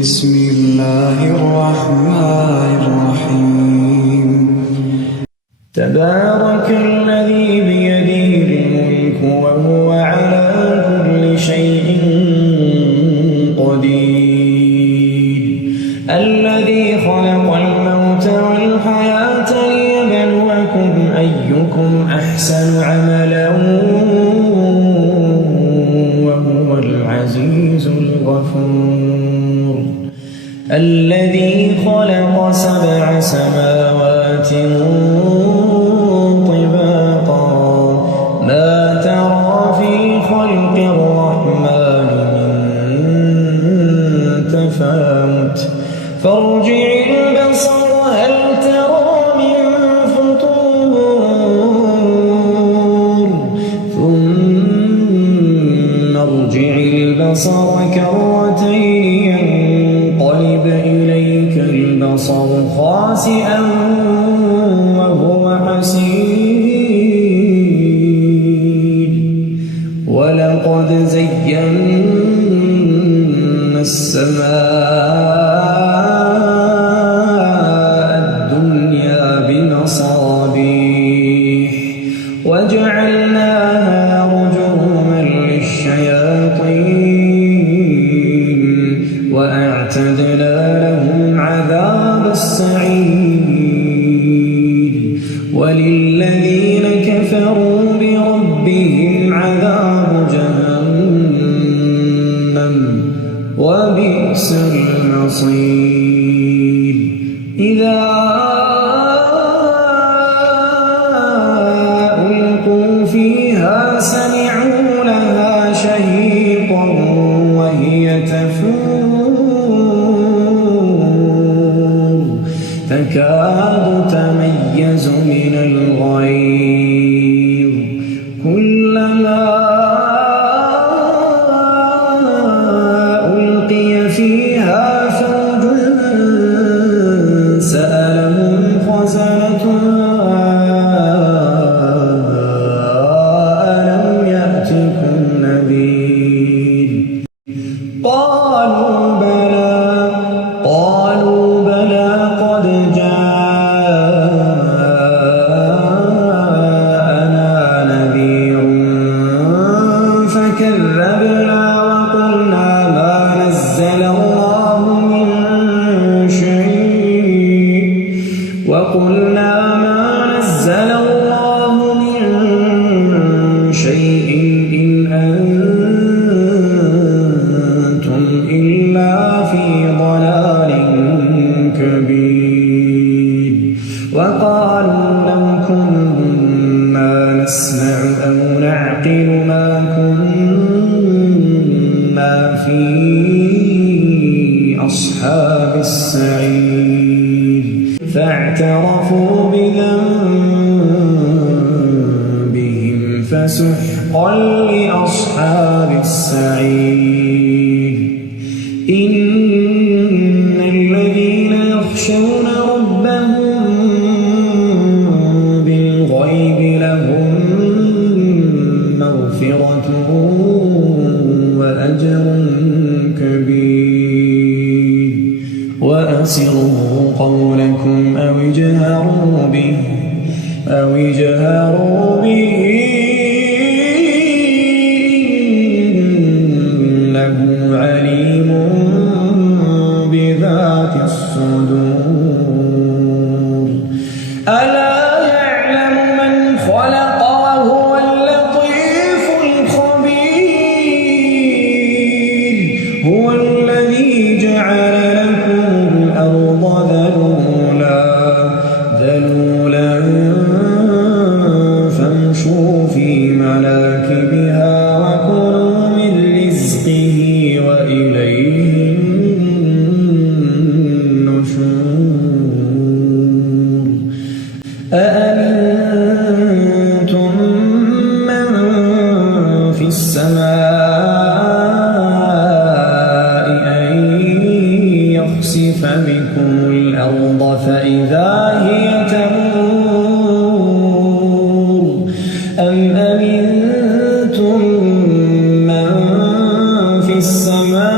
بسم الله الرحمن الرحيم تبارك الذي بيده الملك وهو على كل شيء قدير الذي خلق الموت والحياة ليبلوكم أيكم أحسن عملا وهو العزيز الغفور الذي خلق 7 سماوات طباقا ما ترى في خلق الرحمن من تفاوت فارجع البصر هل ترى من فطور ثم ارجع البصر كرتين ينقلب إليك البصر خاسئا وهو حسير ولقد زينا السماء الدنيا بمصابيح وجعلناها رجوما للشياطين وأعتدنا لهم عذاب السعير وللذين كفروا بربهم عذاب جهنم وبئس المصير إذا ألقوا فيها سمعوا لها شهيقا وهي تفور تكاد تميز من الغيظ كلما ألقي فيها فوج سألهم خزنتها ألم يأتكم نذير قالوا بلى قد جاءنا نذير فكذبنا وقلنا ما نزل الله من شيء إن أنتم إلا في ضلال كبير وقالوا لو كنا نسمع أو نعقل ما كنا في أصحاب السعير فاعترفوا بذنبهم فسحقا لأصحاب السعير إن الذين يخشون ربهم بالغيب لهم مغفرة وأجر كبير وأسروا قولكم أو اجهروا به إنه عليم بذات الصدور ألا يعلم من خلق وهو اللطيف الخبير هو الذي جعل لكم الأرض ذلولا فامشوا في مناكبها وكلوا من رزقه وإليه النشور أأمنتم من في السماء أن يخسف بكم الأرض فإذا هي تمور أم أمنتم من في السماء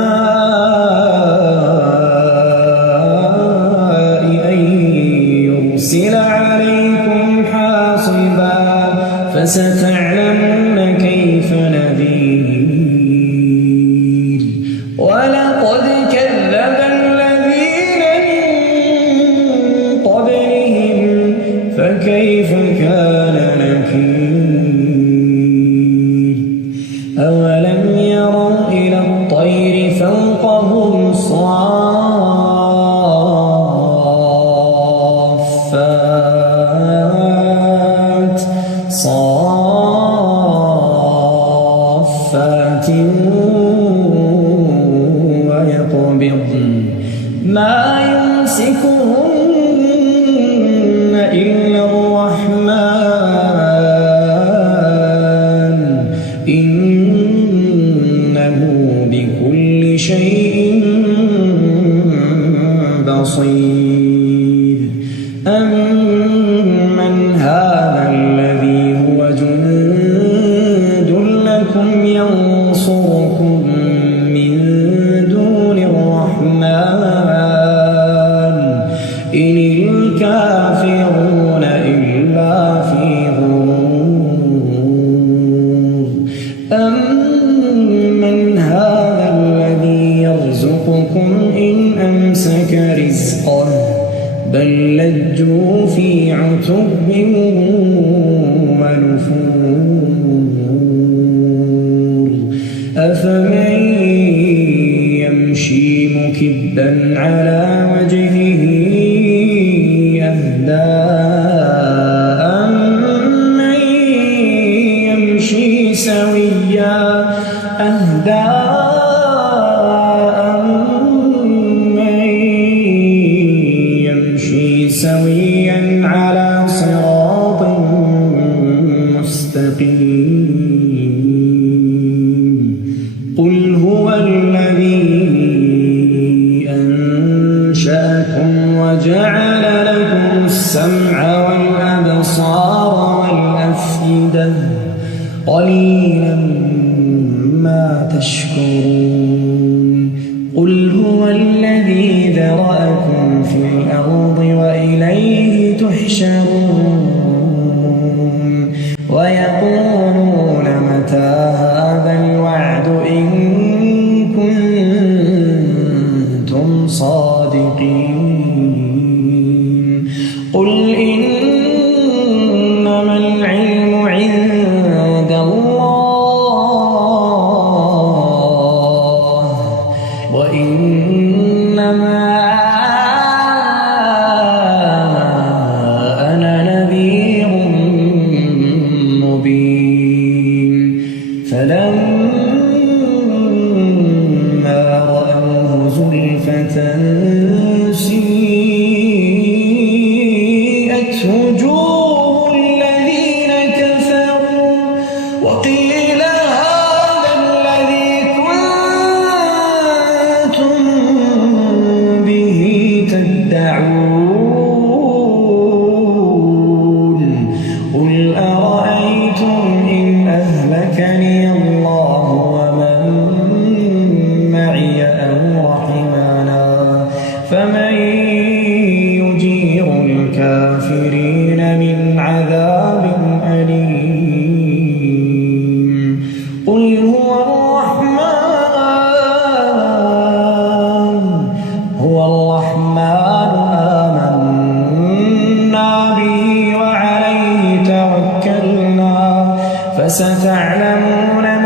فستعلمون كيف نذير ولقد كذب الذين من قبلهم فكيف كان نكير أولم يروا إلى الطير فوقهم صافات ويقبضن ما يمسكهن إلا الرحمن إنه بكل شيء بصير أمن هذا الذي هو جند لكم ينصركم من دون الرحمن إن الكافرون إلا في غرور أمن هذا الذي يرزقكم إن أمسك رزقه بل لجوا في عتب ونفور أفمن يمشي مكبا على وجهه أهدى أمن يمشي سويا سويا على صراط مستقيم قل هو الذي أنشأكم وجعل لكم السمع والأبصار والأفئدة قليلا ما تشكرون قل هو الذي ذرأكم في الأرض وإليه تحشرون ويقولون متى هذا الوعد إن كنتم صادقين قل إنما العلم عند الله وإنما فلما رأوه زلفة سيئت وجوه الذين كفروا وقيل هذا الذي كنتم به تدعون قل أرأيتم إن أهلكني الله ومن معي أو رحمنا فمن يجير الكافرين من عذاب أليم قل هو الرحمن آمنا به وعليه توكلنا فستعلمون